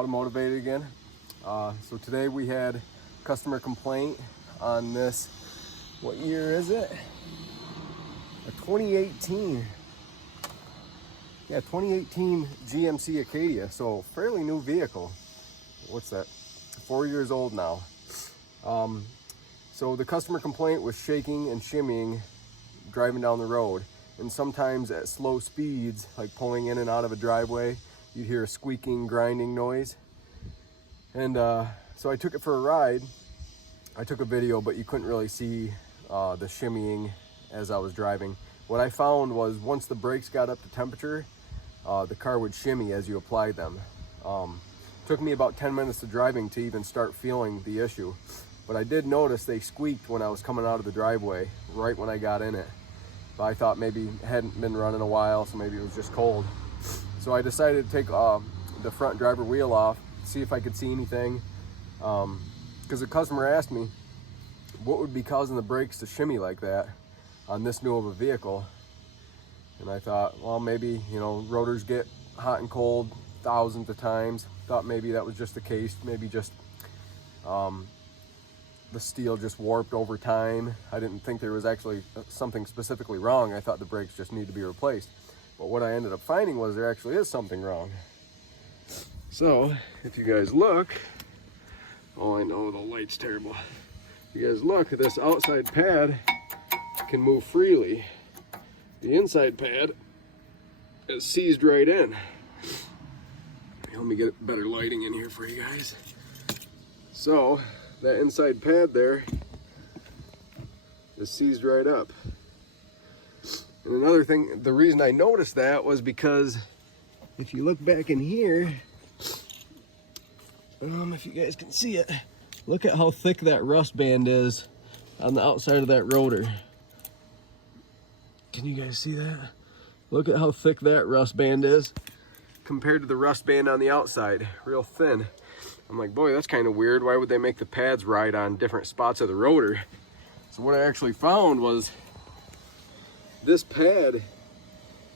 Automotivated again. So today we had customer complaint on this. What year is it? A 2018. Yeah, 2018 GMC Acadia. So fairly new vehicle. What's that? 4 years old now. So the customer complaint was shaking and shimmying driving down the road, and sometimes at slow speeds, like pulling in and out of a driveway, you'd hear a squeaking, grinding noise. And so I took it for a ride. I took a video, but you couldn't really see the shimmying as I was driving. What I found was once the brakes got up to temperature, the car would shimmy as you applied them. Took me about 10 minutes of driving to even start feeling the issue. But I did notice they squeaked when I was coming out of the driveway, right when I got in it. But I thought maybe it hadn't been running a while, so maybe it was just cold. So I decided to take the front driver wheel off, see if I could see anything. Because the customer asked me, what would be causing the brakes to shimmy like that on this new of a vehicle? And I thought, well, maybe, you know, rotors get hot and cold thousands of times. Thought maybe that was just the case, maybe just the steel just warped over time. I didn't think there was actually something specifically wrong. I thought the brakes just need to be replaced. But what I ended up finding was there actually is something wrong. So if you guys look, oh, I know the light's terrible. If you guys look, this outside pad can move freely. The inside pad is seized right in. Let me get better lighting in here for you guys. So that inside pad there is seized right up. And another thing, the reason I noticed that was because if you look back in here, if you guys can see it, look at how thick that rust band is on the outside of that rotor. Can you guys see that? Look at how thick that rust band is compared to the rust band on the outside, real thin. I'm like, boy, that's kind of weird. Why would they make the pads ride on different spots of the rotor? So what I actually found was this pad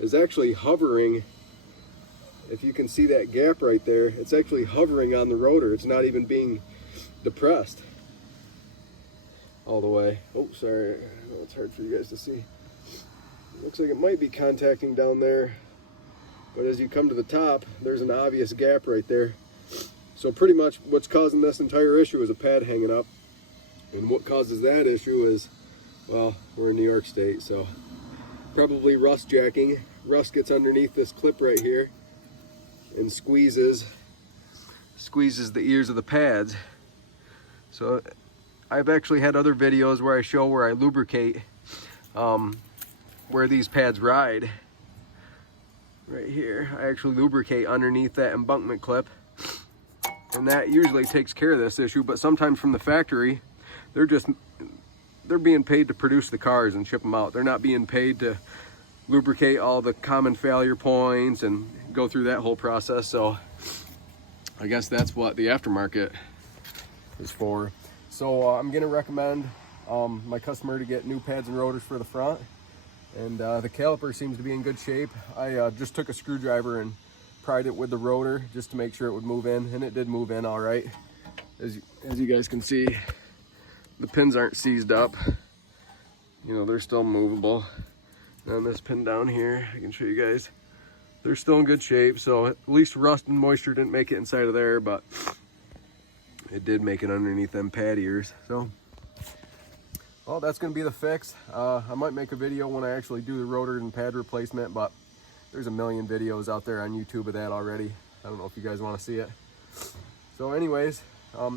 is actually hovering. If you can see that gap right there, it's actually hovering on the rotor. It's not even being depressed all the way. Oh, sorry, I know it's hard for you guys to see. It looks like it might be contacting down there, but as you come to the top, there's an obvious gap right there. So pretty much what's causing this entire issue is a pad hanging up. And what causes that issue is, well, we're in New York State, so probably rust jacking. Rust gets underneath this clip right here and squeezes the ears of the pads. So I've actually had other videos where I show where I lubricate where these pads ride. Right here, I actually lubricate underneath that embankment clip. And that usually takes care of this issue, but sometimes from the factory, they're being paid to produce the cars and ship them out. They're not being paid to lubricate all the common failure points and go through that whole process. So I guess that's what the aftermarket is for. So I'm gonna recommend my customer to get new pads and rotors for the front. And the caliper seems to be in good shape. I just took a screwdriver and pried it with the rotor just to make sure it would move in, and it did move in all right. As you guys can see, the pins aren't seized up. You know, they're still movable. And this pin down here, I can show you guys, they're still in good shape. So at least rust and moisture didn't make it inside of there, but it did make it underneath them pad ears. So, well, that's gonna be the fix. I might make a video when I actually do the rotor and pad replacement, but there's a million videos out there on YouTube of that already. I don't know if you guys want to see it. So anyways,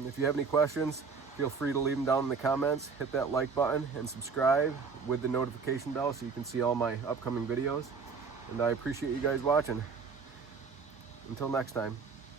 if you have any questions, feel free to leave them down in the comments. Hit that like button and subscribe with the notification bell so you can see all my upcoming videos. And I appreciate you guys watching. Until next time.